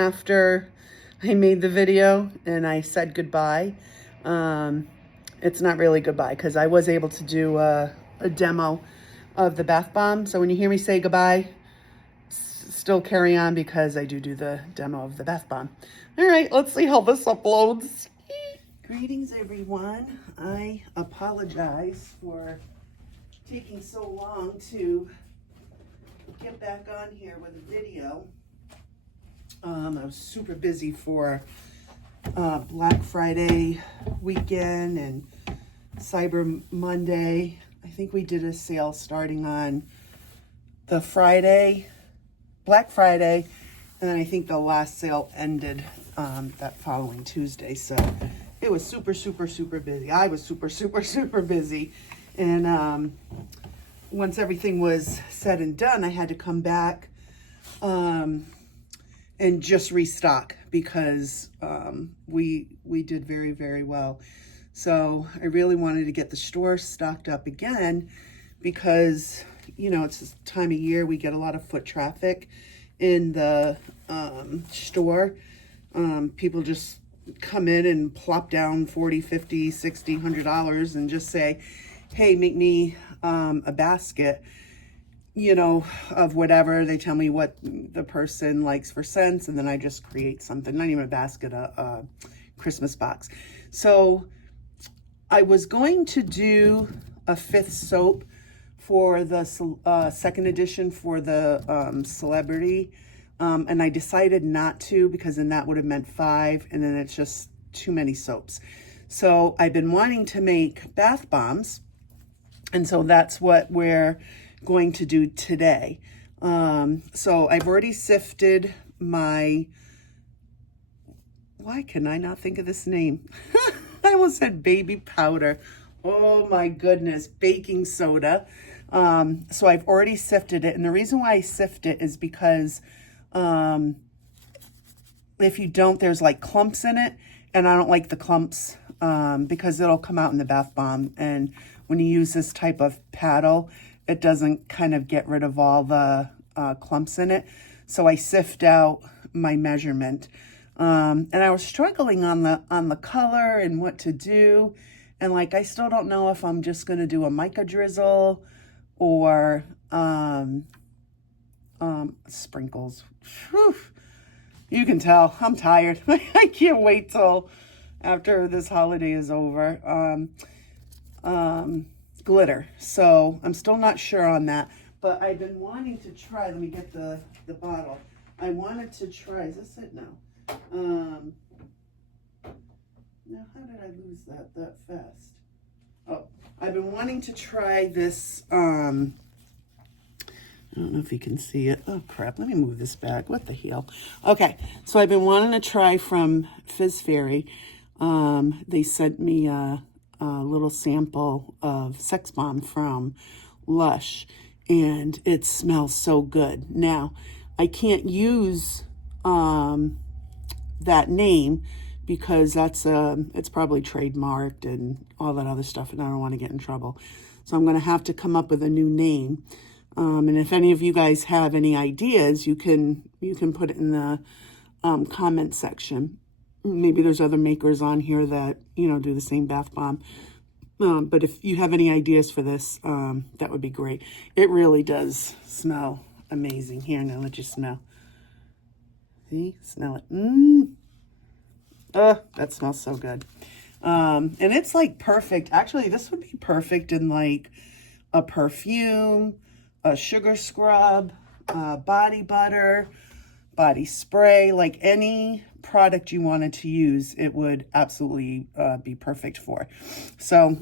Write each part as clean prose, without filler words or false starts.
after I made the video and I said goodbye. It's not really goodbye because I was able to do a demo of the bath bomb. So when you hear me say goodbye, still carry on because I do the demo of the bath bomb. All right, let's see how this uploads. Greetings, everyone. I apologize for taking so long to get back on here with a video. I was super busy for Black Friday weekend and Cyber Monday. I think we did a sale starting on the Friday, Black Friday, and then I think the last sale ended that following Tuesday. So it was super busy. I was super busy. And once everything was said and done, I had to come back and just restock because we did very well. So I really wanted to get the store stocked up again because, you know, it's this time of year we get a lot of foot traffic in the store. People just come in and plop down $40, $50, $60, $100 and just say, hey, make me a basket, you know, of whatever. They tell me what the person likes for scents, and then I just create something, not even a basket, a Christmas box. So I was going to do a 5th soap for the second edition for the celebrity, and I decided not to because then that would have meant 5, and then it's just too many soaps. So I've been wanting to make bath bombs, and so that's what we're going to do today. So I've already sifted my, why can I not think of this name? I almost said baby powder. Oh my goodness, baking soda. So I've already sifted it. And the reason why I sift it is because if you don't, there's like clumps in it. And I don't like the clumps because it'll come out in the bath bomb. And when you use this type of paddle, it doesn't kind of get rid of all the clumps in it. So I sift out my measurement. And I was struggling on the color and what to do. And like, I still don't know if I'm just going to do a mica drizzle or sprinkles. Whew. You can tell I'm tired. I can't wait till after this holiday is over. Glitter. So I'm still not sure on that, but I've been wanting to try. Let me get the bottle. I wanted to try. Is this it now? Now, how did I lose that fast? Oh, I've been wanting to try this. I don't know if you can see it. Oh, crap. Let me move this back. What the hell? Okay. So I've been wanting to try from Fizz Fairy. They sent me a little sample of Sex Bomb from Lush, and it smells so good. Now, I can't use that name because it's probably trademarked and all that other stuff, and I don't want to get in trouble. So I'm going to have to come up with a new name. And if any of you guys have any ideas, you can put it in the comment section. Maybe there's other makers on here that, you know, do the same bath bomb. But if you have any ideas for this, that would be great. It really does smell amazing. Here, now let you smell. See? Smell it. That smells so good. And it's like perfect. Actually, this would be perfect in like a perfume, a sugar scrub, body butter, body spray, like any product you wanted to use, it would absolutely be perfect for. So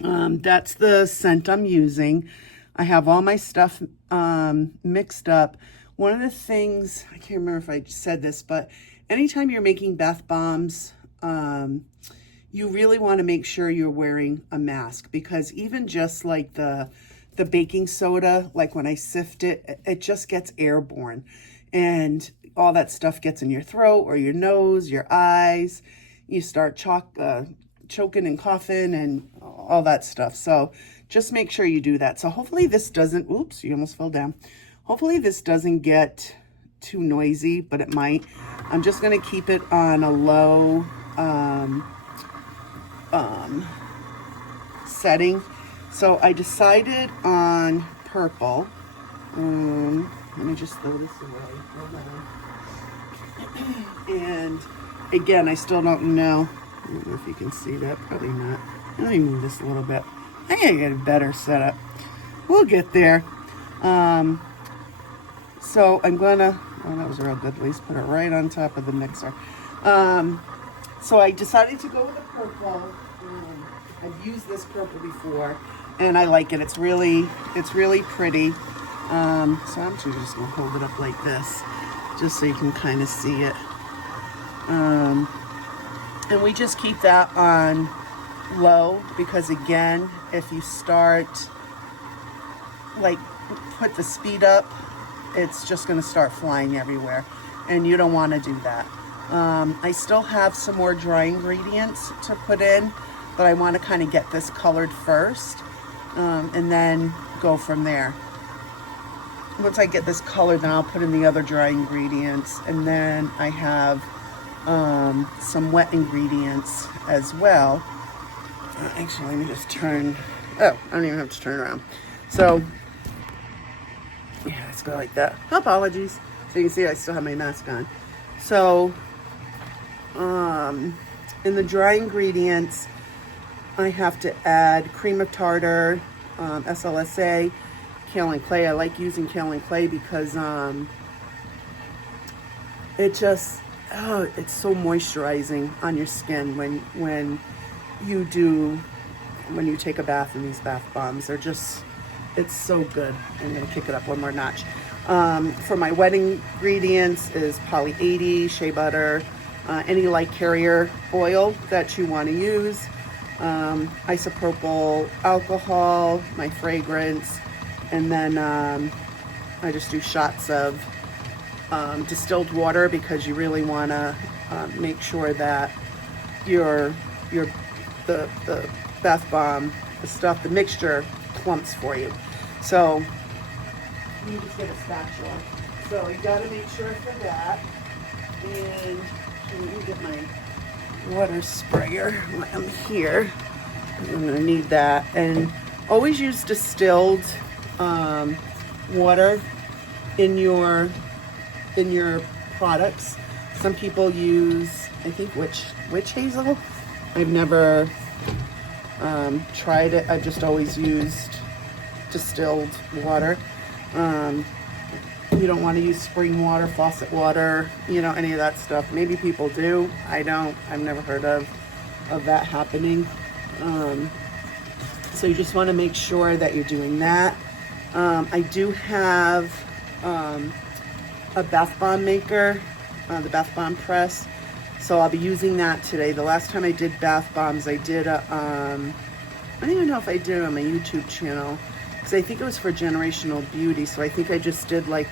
that's the scent I'm using. I have all my stuff mixed up. One of the things, I can't remember if I said this, but anytime you're making bath bombs, you really want to make sure you're wearing a mask, because even just like the baking soda, like when I sift it, it just gets airborne. And all that stuff gets in your throat or your nose, your eyes. You start choking and coughing and all that stuff. So just make sure you do that. So hopefully this doesn't, oops, you almost fell down. Hopefully this doesn't get too noisy, but it might. I'm just gonna keep it on a low setting. So I decided on purple. Let me just throw this away. Hold on. And again, I still don't know. I don't know if you can see that. Probably not. Let me move this a little bit. I gotta get a better setup. We'll get there. So I'm gonna, oh, that was real good. Please put it right on top of the mixer. So I decided to go with a purple. I've used this purple before, and I like it. It's really pretty. So I'm just gonna hold it up like this, just so you can kind of see it. And we just keep that on low, because again, if you start, like, put the speed up, it's just going to start flying everywhere, and you don't want to do that. I still have some more dry ingredients to put in, but I want to kind of get this colored first, and then go from there. Once I get this colored, then I'll put in the other dry ingredients, and then I have some wet ingredients as well. Actually, let me just turn, oh, I don't even have to turn around. So yeah, let's go like that. Apologies. So you can see I still have my mask on. So, in the dry ingredients, I have to add cream of tartar, SLSA, kaolin clay. I like using kaolin clay because it just, oh, it's so moisturizing on your skin when you take a bath in these bath bombs. They're just, it's so good. I'm gonna kick it up one more notch. For my wet ingredients is poly 80, shea butter, any light carrier oil that you want to use, isopropyl alcohol, my fragrance, and then I just do shots of distilled water, because you really want to make sure that the bath bomb, the stuff, the mixture clumps for you. So you just get a spatula. So you got to make sure for that. And let me get my water sprayer when I'm here. I'm going to need that. And always use distilled water in your products. Some people use, I think, witch hazel. I've never tried it. I've just always used distilled water. You don't want to use spring water, faucet water, any of that stuff. Maybe people do. I don't. I've never heard of that happening. So you just want to make sure that you're doing that. I do have a bath bomb maker, the bath bomb press. So I'll be using that today. The last time I did bath bombs, I did I don't even know if I did it on my YouTube channel, because I think it was for Generational Beauty. So I think I just did like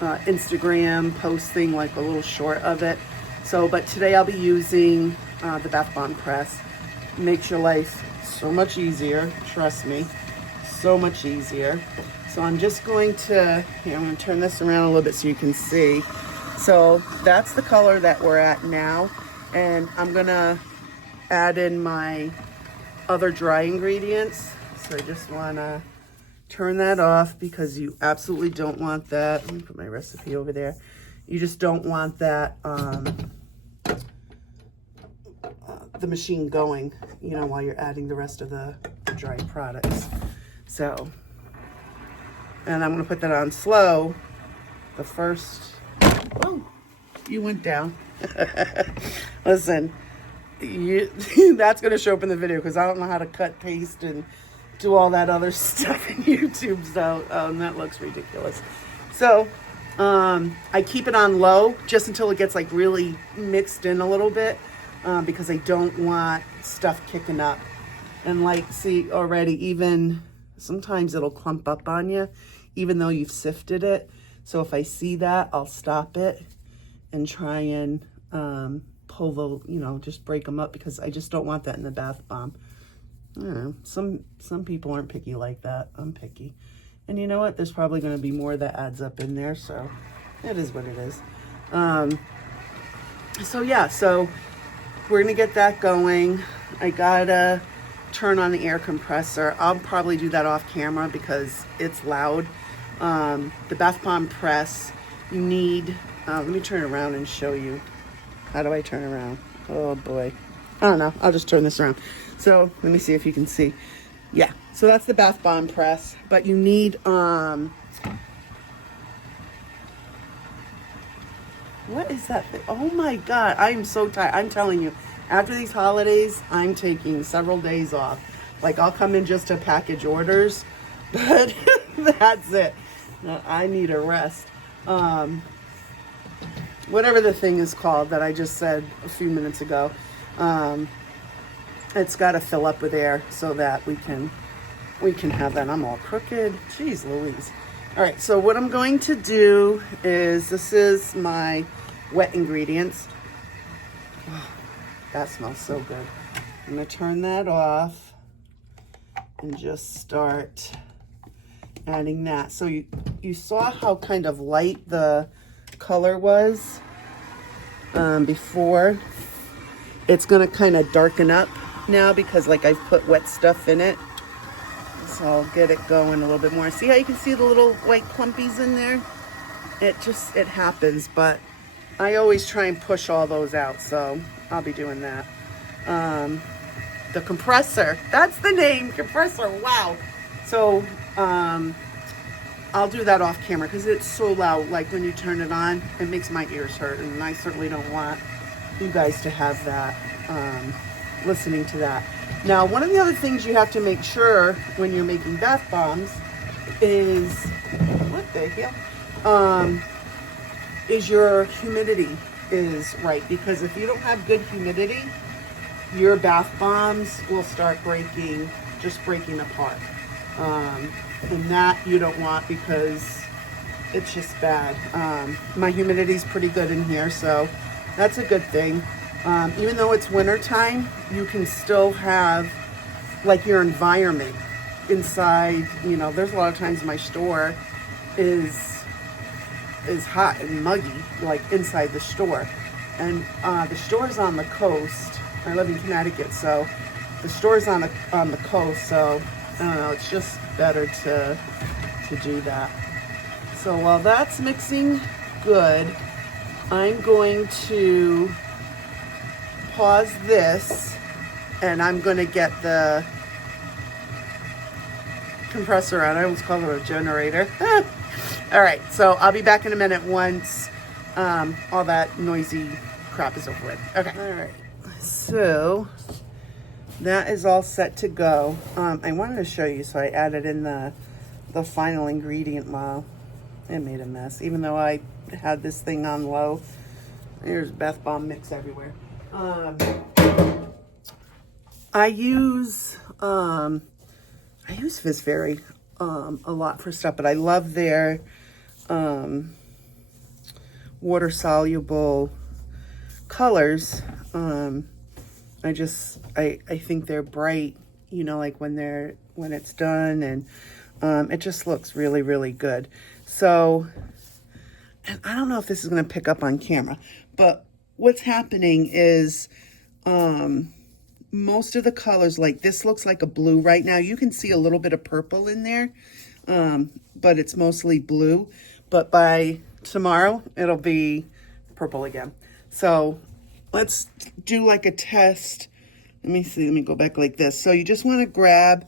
Instagram posting, like a little short of it. So, but today I'll be using the bath bomb press. Makes your life so much easier, trust me, so much easier. So I'm just going to, here, I'm going to turn this around a little bit so you can see. So that's the color that we're at now, and I'm going to add in my other dry ingredients. So I just want to turn that off, because you absolutely don't want that. Let me put my recipe over there. You just don't want that, the machine going, while you're adding the rest of the dry products. So, and I'm going to put that on slow. The first, oh, you went down. Listen, that's going to show up in the video, because I don't know how to cut, paste, and do all that other stuff in YouTube. So that looks ridiculous. So I keep it on low just until it gets like really mixed in a little bit, because I don't want stuff kicking up. And like, see already, even sometimes it'll clump up on you, even though you've sifted it. So if I see that, I'll stop it and try and pull the, just break them up, because I just don't want that in the bath bomb. I don't know. Some people aren't picky like that. I'm picky. And you know what? There's probably going to be more that adds up in there, so it is what it is. So yeah, so we're going to get that going. I got to turn on the air compressor. I'll probably do that off camera because it's loud. The bath bomb press, you need, let me turn around and show you. How do I turn around? Oh boy. I don't know. I'll just turn this around. So let me see if you can see. Yeah, so that's the bath bomb press, but you need, what is that thing? Oh my God, I am so tired. I'm telling you, after these holidays, I'm taking several days off. Like I'll come in just to package orders, but that's it. I need a rest. Whatever the thing is called that I just said a few minutes ago, it's got to fill up with air so that we can have that. I'm all crooked. Jeez Louise. All right, so what I'm going to do is, this is my wet ingredients. Oh, that smells so good. I'm going to turn that off and just start adding that. So you saw how kind of light the color was before. It's going to kind of darken up now because like I've put wet stuff in it. So I'll get it going a little bit more. See how you can see the little white clumpies in there? It happens, but I always try and push all those out, so I'll be doing that. The compressor, that's the name, compressor, wow. So I'll do that off camera because it's so loud. Like when you turn it on, it makes my ears hurt, and I certainly don't want you guys to have that, listening to that. Now, one of the other things you have to make sure when you're making bath bombs is, what the hell, is your humidity is right. Because if you don't have good humidity, your bath bombs will start breaking apart. And that you don't want because it's just bad. My humidity's pretty good in here, so that's a good thing. Even though it's winter time, you can still have like your environment inside. You know, there's a lot of times my store is hot and muggy, like inside the store. And the store's on the coast. I live in Connecticut, so the store's on the coast, so I don't know, it's just better to do that. So while that's mixing good, I'm going to pause this and I'm going to get the compressor on. I almost call it a generator. All right, so I'll be back in a minute once all that noisy crap is over with. Okay. All right, so that is all set to go. I wanted to show you, so I added in the final ingredient. Wow, it made a mess. Even though I had this thing on low, there's bath bomb mix everywhere. I use Fizz Fairy a lot for stuff, but I love their water soluble colors. I think they're bright, you know, like when it's done, and it just looks really, really good. So, and I don't know if this is going to pick up on camera, but what's happening is most of the colors, like this looks like a blue right now. You can see a little bit of purple in there, but it's mostly blue. But by tomorrow, it'll be purple again. So let's do like a test. Let me see, let me go back like this. So you just want to grab,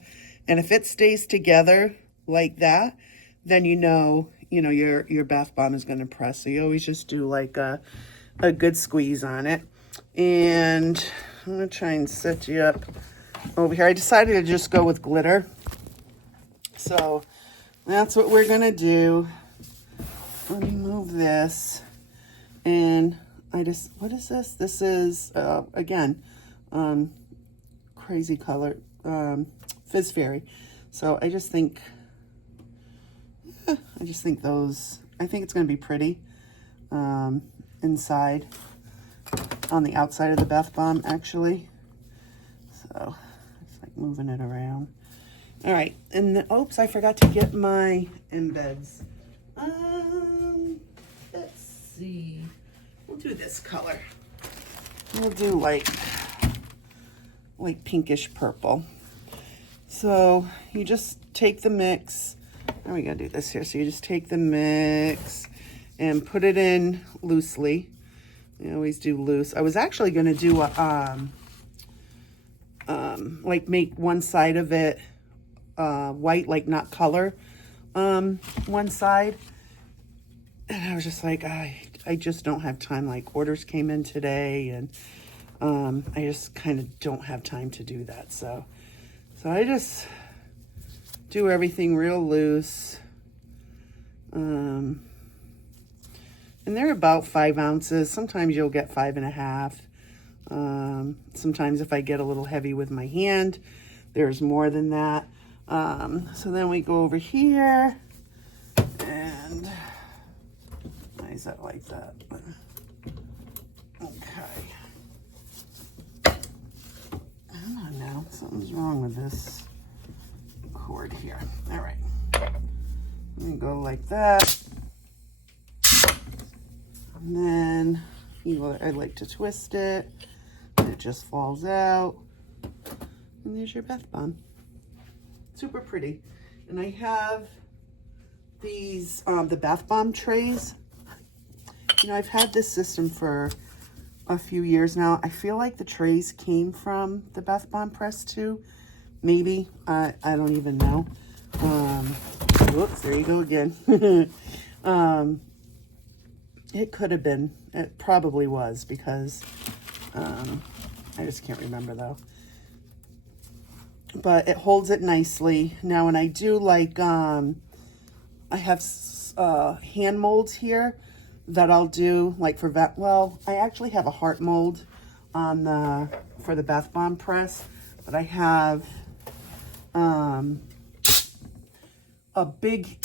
and if it stays together like that, then you know your bath bomb is going to press. So you always just do like a good squeeze on it. And I'm going to try and set you up over here. I decided to just go with glitter. So that's what we're going to do. Let me move this. And what is this? This is, again, crazy color, Fizz Fairy. So I just think those, I think it's going to be pretty inside, on the outside of the bath bomb, actually. So it's like moving it around. All right, and oops, I forgot to get my embeds. Let's see. We'll do this color. We'll do like pinkish purple. So you just take the mix. Now we gotta do this here. So you just take the mix and put it in loosely. I always do loose. I was actually gonna do a like make one side of it white, like not color one side. And I was just like, I just don't have time. Like orders came in today, and I just kind of don't have time to do that. So I just do everything real loose. And they're about 5 ounces. Sometimes you'll get 5.5. Sometimes if I get a little heavy with my hand, there's more than that. So then we go over here, and why is that like that? Okay. Come on now, something's wrong with this cord here. All right, let me go like that. And then, I like to twist it, and it just falls out. And there's your bath bomb. Super pretty. And I have these, the bath bomb trays. I've had this system for a few years now. I feel like the trays came from the bath bomb press too. Maybe, I don't even know. Whoops, there you go again. It could have been, it probably was, because I just can't remember though. But it holds it nicely. Now when I do like, I have hand molds here that I'll do like for I actually have a heart mold on for the bath bomb press, but I have a big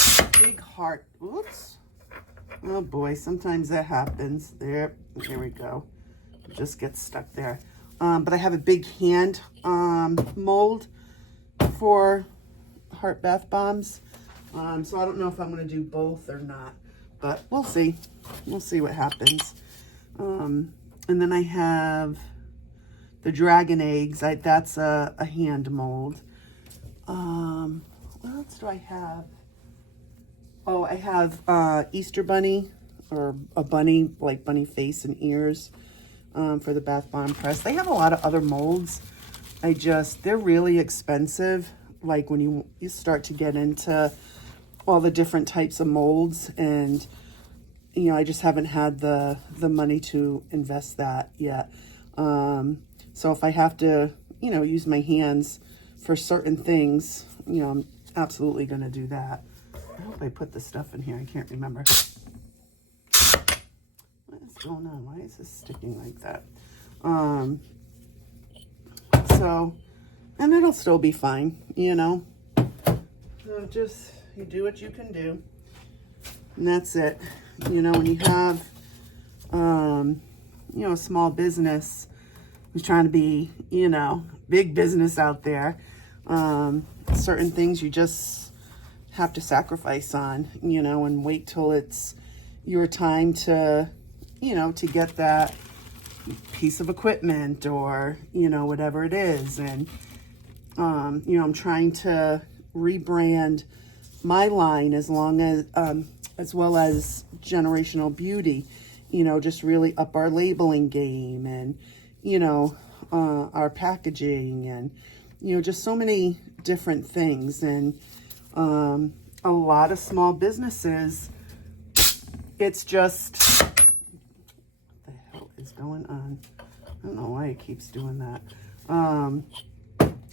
heart. Oops. Oh boy, sometimes that happens. There we go. It just gets stuck there. But I have a big hand mold for heart bath bombs. So I don't know if I'm going to do both or not, but we'll see. We'll see what happens. And then I have the dragon eggs. That's a hand mold. What else do I have? Oh, I have Easter bunny, or a bunny, like bunny face and ears for the bath bomb press. They have a lot of other molds. They're really expensive. Like when you start to get into all the different types of molds, and I just haven't had the money to invest that yet. So if I have to, use my hands for certain things, I'm absolutely going to do that. I hope I put the stuff in here. I can't remember. What is going on? Why is this sticking like that? And it'll still be fine, So just, you do what you can do. And that's it. When you have, a small business who's trying to be, big business out there, certain things you just have to sacrifice on, and wait till it's your time to, to get that piece of equipment or, whatever it is. And, I'm trying to rebrand my line as well as Generational Beauty, just really up our labeling game and, our packaging and, just so many different things. And, a lot of small businesses, it's just, what the hell is going on? I don't know why it keeps doing that.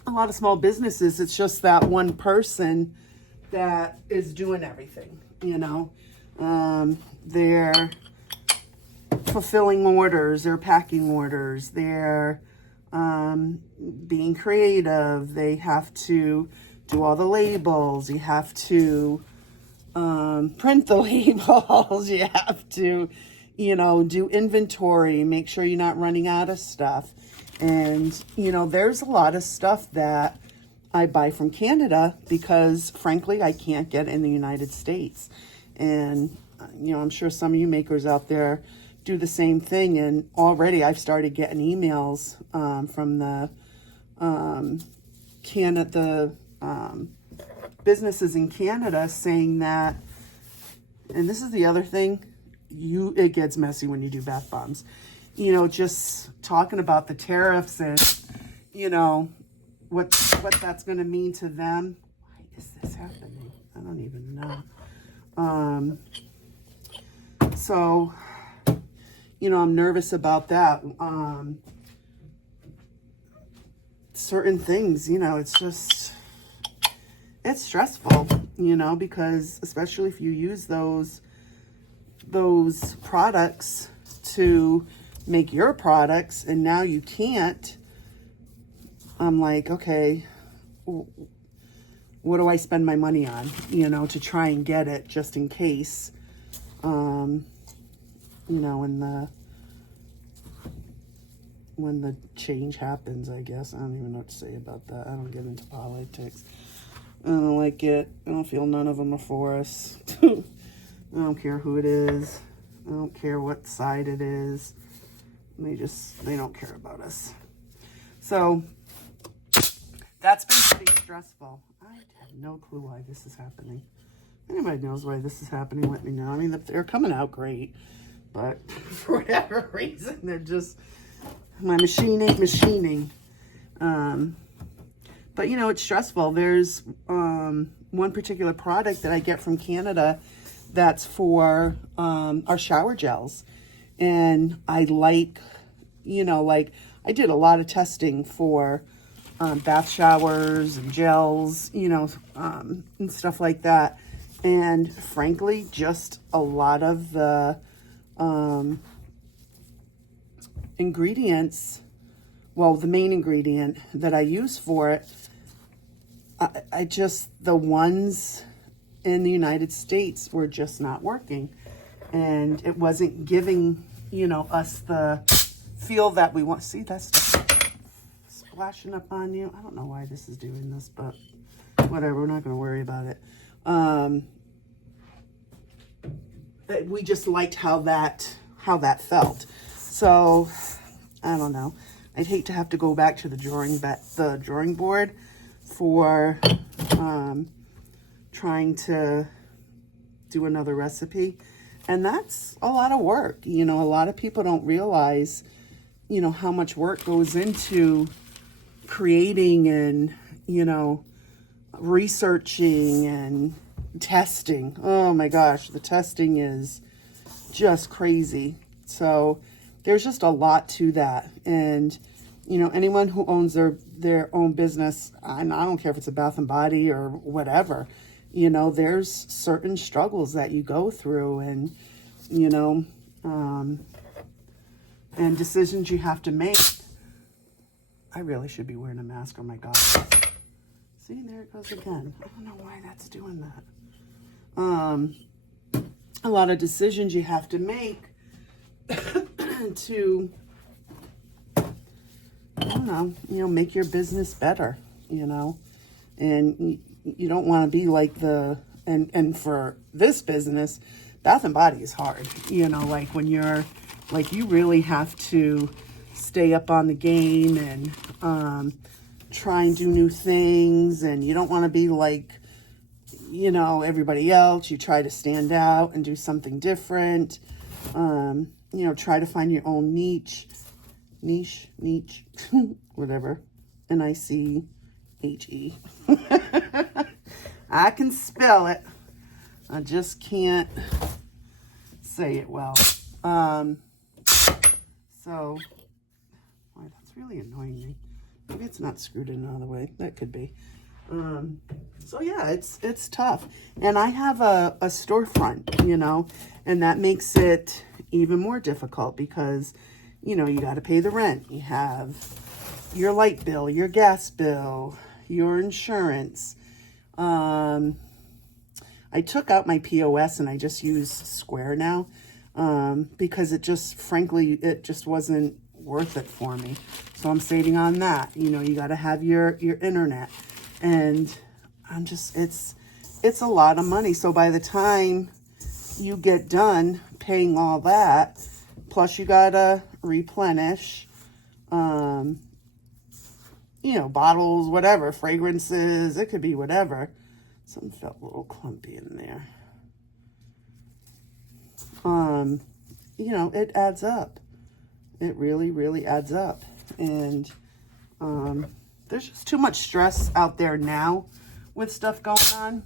A lot of small businesses, it's just that one person that is doing everything, they're fulfilling orders, they're packing orders, they're being creative, they have to do all the labels, you have to print the labels, you have to, do inventory, make sure you're not running out of stuff. And, there's a lot of stuff that I buy from Canada because, frankly, I can't get in the United States. And, you know, I'm sure some of you makers out there do the same thing. And already I've started getting emails from the businesses in Canada saying that, and this is the other thing, it gets messy when you do bath bombs. You know, just talking about the tariffs and, you know, what that's going to mean to them. Why is this happening? I don't even know. So, you know, I'm nervous about that. Certain things, you know, it's stressful, you know, because especially if you use those products to make your products and now you can't. I'm like, okay, what do I spend my money on, you know, to try and get it just in case, you know, when the change happens, I guess. I don't even know what to say about that. I don't get into politics. I don't like it. I don't feel none of them are for us. I don't care who it is. I don't care what side it is. They don't care about us. So that's been pretty stressful. I have no clue why this is happening. If anybody knows why this is happening, let me know. I mean, they're coming out great, but for whatever reason, they're just, my machine ain't machining. But, you know, it's stressful. There's one particular product that I get from Canada that's for our shower gels. And I like, you know, like I did a lot of testing for bath showers and gels, you know, and stuff like that. And frankly, just a lot of the ingredients, well, the main ingredient that I use for it, I just, the ones in the United States were just not working. And it wasn't giving, you know, us the feel that we want. See that stuff splashing up on you? I don't know why this is doing this, but whatever, we're not going to worry about it. We just liked how that felt. So, I don't know. I'd hate to have to go back to the drawing board for trying to do another recipe. And that's a lot of work. You know, a lot of people don't realize, you know, how much work goes into creating and, you know, researching and testing. Oh my gosh, the testing is just crazy. So there's just a lot to that. And, you know, anyone who owns their own business, and I don't care if it's a Bath and Body or whatever, you know, there's certain struggles that you go through and, you know, and decisions you have to make. I really should be wearing a mask. Oh my God. See, there it goes again. I don't know why that's doing that. A lot of decisions you have to make to, I don't know, you know, make your business better, you know, and you don't want to be like and for this business, Bath and Body is hard, you know, like when you're, like you really have to stay up on the game and try and do new things, and you don't want to be like, you know, everybody else. You try to stand out and do something different, you know, try to find your own niche, whatever, Niche. I can spell it. I just can't say it well. So, boy, that's really annoying me. Maybe it's not screwed in all the way. That could be. So yeah, it's tough. And I have a storefront, you know, and that makes it even more difficult because, you know, you got to pay the rent. You have your light bill, your gas bill, your insurance. I took out my POS and I just use Square now, because it just, frankly, it just wasn't worth it for me. So I'm saving on that. You know, you got to have your internet. And it's a lot of money. So by the time you get done paying all that, plus you gotta replenish, you know, bottles, whatever, fragrances, it could be whatever. Something felt a little clumpy in there. You know, it adds up. It really, really adds up. And there's just too much stress out there now with stuff going on.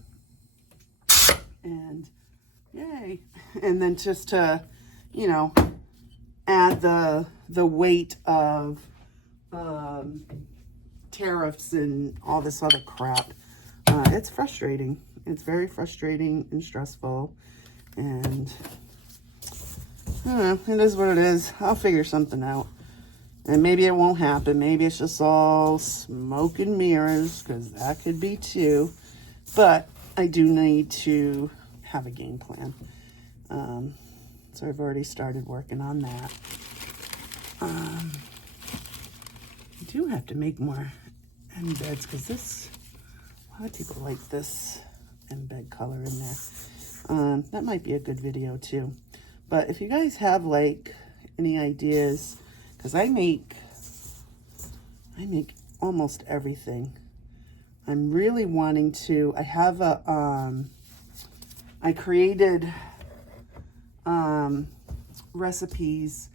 And yay. And then just to, you know, add the weight of tariffs and all this other crap. It's frustrating. It's very frustrating and stressful. And I don't know, it is what it is. I'll figure something out. And maybe it won't happen. Maybe it's just all smoke and mirrors, because that could be too. But I do need to have a game plan. So I've already started working on that. I do have to make more embeds, because a lot of people like this embed color in there. That might be a good video too. But if you guys have like any ideas, because I make almost everything. I'm really wanting to, I have I created recipes,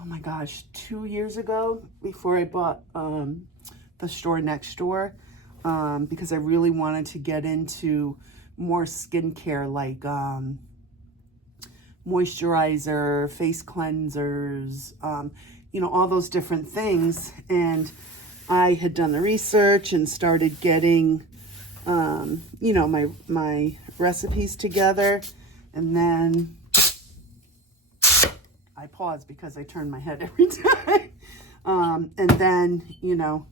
oh my gosh, 2 years ago, before I bought the store next door, because I really wanted to get into more skincare, like moisturizer, face cleansers, you know, all those different things. And I had done the research and started getting, you know, my recipes together. And then I paused because I turned my head every time. And then, you know,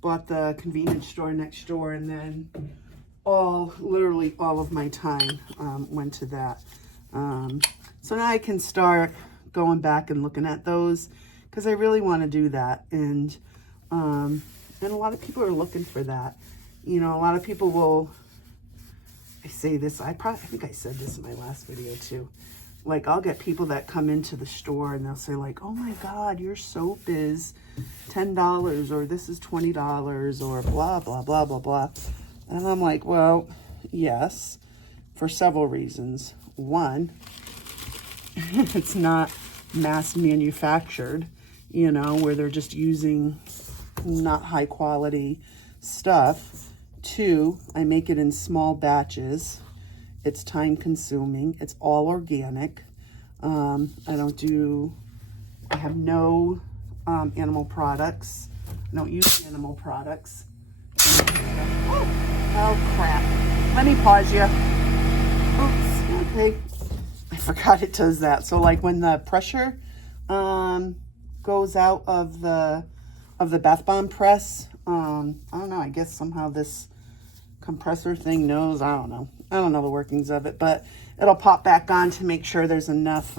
bought the convenience store next door, and then literally all of my time went to that. So now I can start going back and looking at those, because I really want to do that. And a lot of people are looking for that. You know, a lot of people will, I say this, I think I said this in my last video too. Like, I'll get people that come into the store and they'll say like, oh my God, your soap is $10, or this is $20, or blah, blah, blah, blah, blah. And I'm like, well, yes, for several reasons. One, it's not mass manufactured, you know, where they're just using not high quality stuff. Two, I make it in small batches. It's time consuming. It's all organic. I have no animal products. I don't use animal products. Oh crap. Let me pause you. Oops, okay. I forgot it does that. So like when the pressure goes out of the bath bomb press, I don't know, I guess somehow this compressor thing knows, I don't know the workings of it, but it'll pop back on to make sure there's enough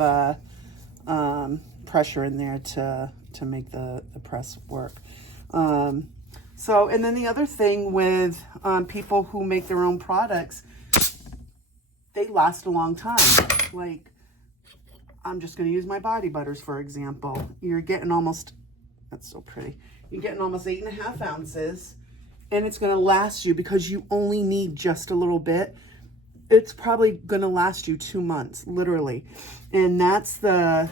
pressure in there to make the press work. So, and then the other thing with people who make their own products, they last a long time. Like, I'm just going to use my body butters, for example. You're getting almost, that's so pretty, you're getting almost 8.5 ounces, and it's going to last you, because you only need just a little bit. It's probably going to last you 2 months, literally. And that's the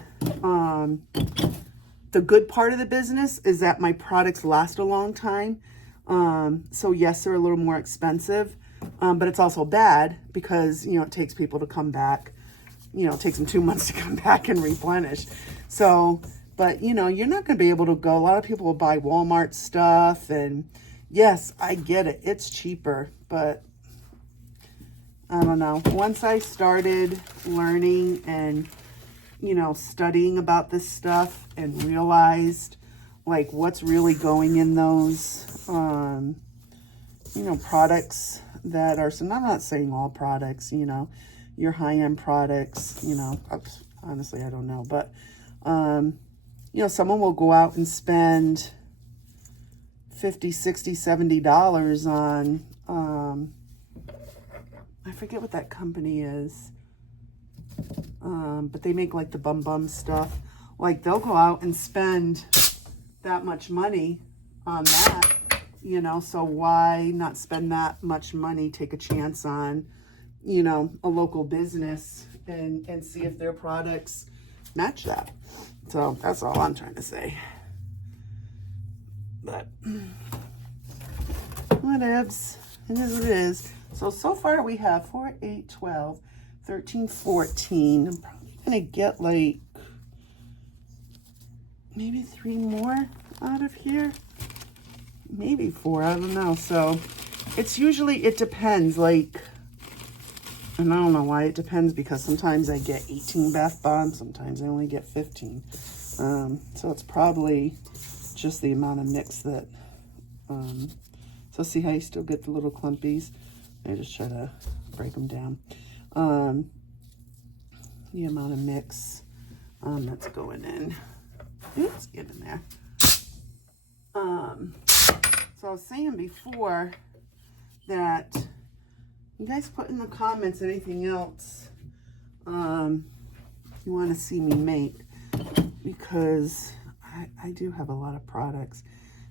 good part of the business, is that my products last a long time. So yes, they're a little more expensive, but it's also bad because, you know, it takes people to come back. You know, it takes them 2 months to come back and replenish. So, but you know, you're not going to be able to go. A lot of people will buy Walmart stuff, and yes, I get it. It's cheaper, but I don't know. Once I started learning and, you know, studying about this stuff and realized like what's really going in those, you know, products that are, so I'm not saying all products, you know, your high-end products, you know, honestly, I don't know, but, you know, someone will go out and spend $50, $60, $70 on, I forget what that company is. But they make like the bum stuff. Like they'll go out and spend that much money on that, you know, so why not spend that much money, take a chance on, you know, a local business and see if their products match that. So that's all I'm trying to say. But whatevs, it is what it is. So far we have 4, 8, 12, 13, 14. I'm probably gonna get like maybe 3 more out of here. Maybe 4, I don't know. So it's usually, it depends, like, and I don't know why it depends, because sometimes I get 18 bath bombs, sometimes I only get 15. So it's probably just the amount of mix that, so see how you still get the little clumpies? I just try to break them down. The amount of mix that's going in. Oops, get in there. So I was saying before that you guys put in the comments anything else you want to see me make, because I do have a lot of products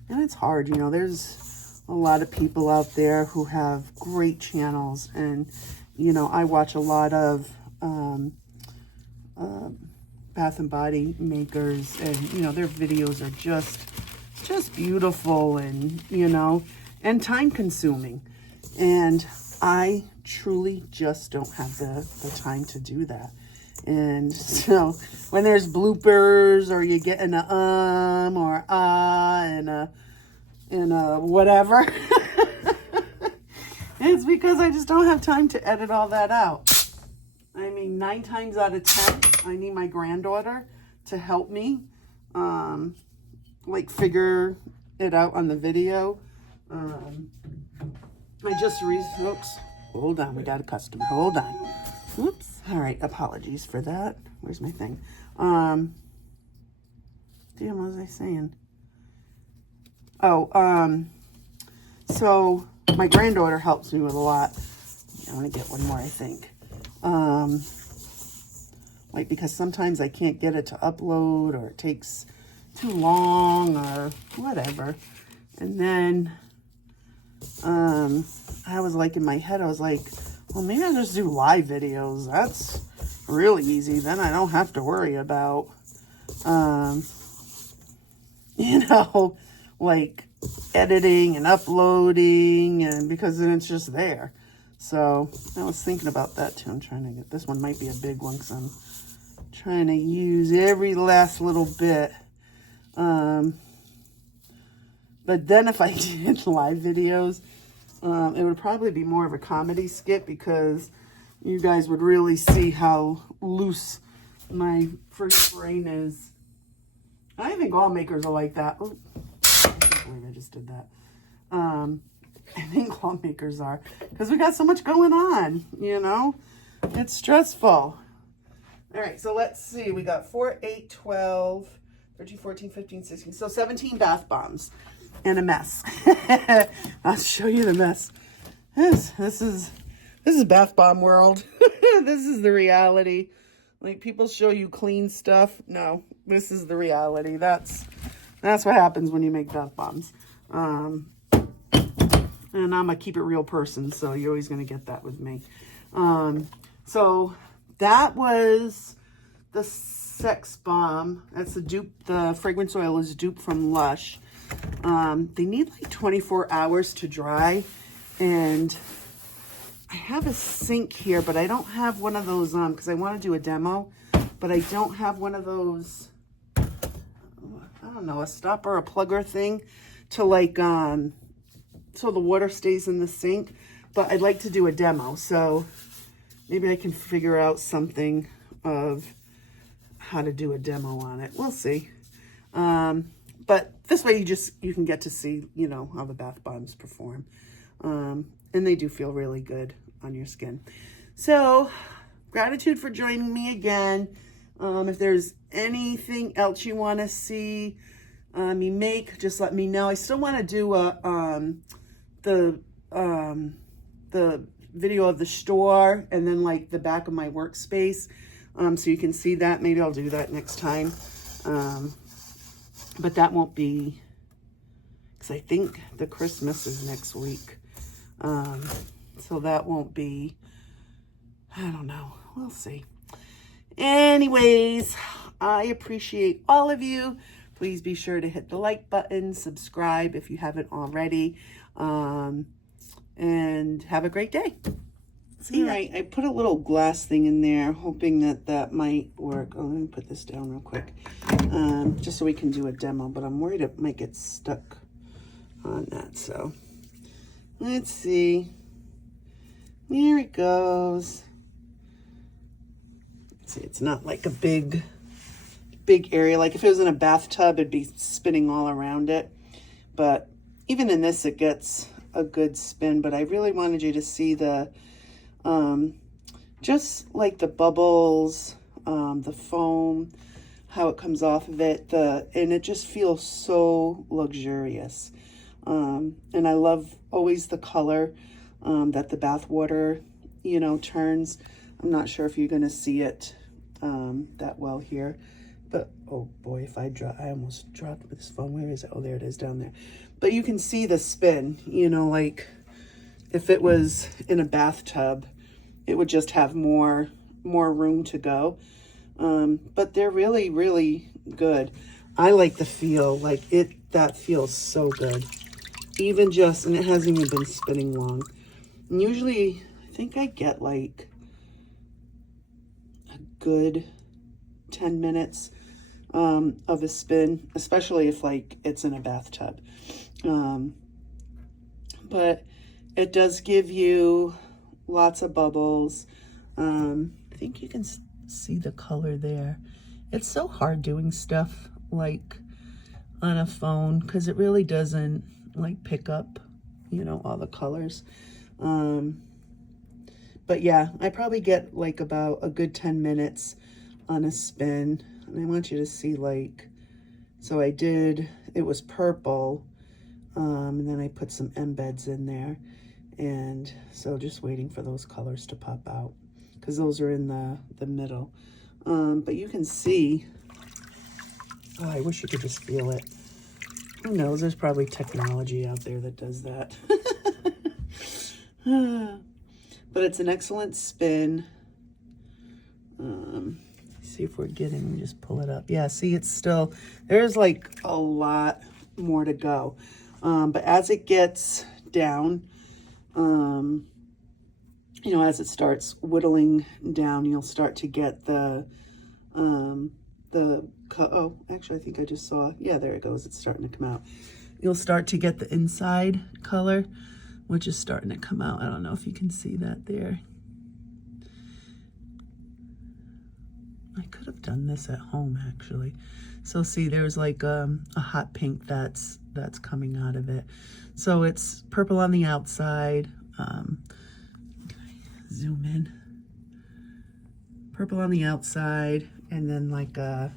and it's hard, you know, there's a lot of people out there who have great channels, and you know, I watch a lot of bath and body makers, and you know, their videos are just beautiful, and you know, and time consuming, and I truly just don't have the time to do that. And so when there's bloopers, or you get an or and a whatever, it's because I just don't have time to edit all that out. I mean, 9 times out of 10, I need my granddaughter to help me, like figure it out on the video. I just oops, hold on, we got a customer, hold on. Oops, all right, apologies for that. Where's my thing? Damn, what was I saying? Oh, so my granddaughter helps me with a lot. I want to get one more, I think. Like, because sometimes I can't get it to upload, or it takes too long, or whatever. And then, I was like, in my head, I was like, well, maybe I'll just do live videos. That's really easy. Then I don't have to worry about, you know, like editing and uploading, and because then it's just there. So I was thinking about that too. I'm trying to get, this one might be a big one, because I'm trying to use every last little bit. But then if I did live videos, it would probably be more of a comedy skit, because you guys would really see how loose my freaking brain is. I think all makers are like that. Oh, I can't believe I just did that. I think all makers are, because we got so much going on, you know? It's stressful. All right, so let's see. We got 4, 8, 12, 13, 14, 15, 16. So 17 bath bombs and a mess. I'll show you the mess. This is bath bomb world. This is the reality. Like, people show you clean stuff. No, this is the reality. That's what happens when you make bath bombs. And I'm a keep it real person, so you're always going to get that with me. So that was the Sex Bomb. That's the dupe. The fragrance oil is dupe from Lush. They need like 24 hours to dry, and I have a sink here, but I don't have one of those because I want to do a demo, but I don't have one of those, I don't know, a stopper, a plugger thing to like so the water stays in the sink. But I'd like to do a demo, so maybe I can figure out something of how to do a demo on it. We'll see. But this way you can get to see, you know, how the bath bombs perform. And they do feel really good on your skin. So, gratitude for joining me again. If there's anything else you want to see, you make, just let me know. I still want to do the video of the store and then like the back of my workspace, so you can see that. Maybe I'll do that next time, but that won't be, because I think the Christmas is next week, so that won't be, I don't know, we'll see. Anyways, I appreciate all of you. Please be sure to hit the like button, subscribe if you haven't already, and have a great day. See ya. All right, I put a little glass thing in there, hoping that that might work. Oh, let me put this down real quick, just so we can do a demo, but I'm worried it might get stuck on that. So let's see. There it goes. See, it's not like a big area. Like if it was in a bathtub, it'd be spinning all around it. But even in this, it gets a good spin. But I really wanted you to see the, just like the bubbles, the foam, how it comes off of it, and it just feels so luxurious. And I love always the color that the bath water, you know, turns. I'm not sure if you're going to see it that well here, but oh boy, if I almost dropped this phone. Where is it? Oh, there it is down there. But you can see the spin, you know, like if it was in a bathtub, it would just have more room to go. But they're really, really good. I like the feel, like that feels so good. Even just, and it hasn't even been spinning long. And usually, I think I get like a good 10 minutes of a spin, especially if like it's in a bathtub. But it does give you lots of bubbles. I think you can see the color there. It's so hard doing stuff like on a phone because it really doesn't like pick up, you know, all the colors. But yeah, I probably get like about a good 10 minutes on a spin. And I want you to see, like, so I did, it was purple, and then I put some embeds in there. And so just waiting for those colors to pop out because those are in the middle. But you can see, oh, I wish you could just feel it. Who knows? There's probably technology out there that does that. But it's an excellent spin. See if we're getting, just pull it up. Yeah, see, it's still, there's like a lot more to go. But as it gets down, you know, as it starts whittling down, you'll start to get oh, actually, I think I just saw, yeah, there it goes. It's starting to come out. You'll start to get the inside color, which is starting to come out. I don't know if you can see that there. I could have done this at home, actually. So see, there's like a hot pink that's coming out of it. So it's purple on the outside. Zoom in. Purple on the outside, and then like a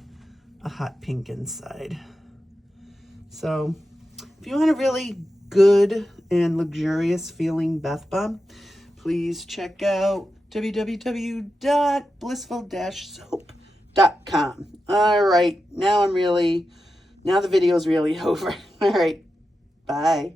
hot pink inside. So if you want a really good and luxurious feeling bath bomb, please check out www.blissful-soap.com. All right, now the video's really over. All right, bye.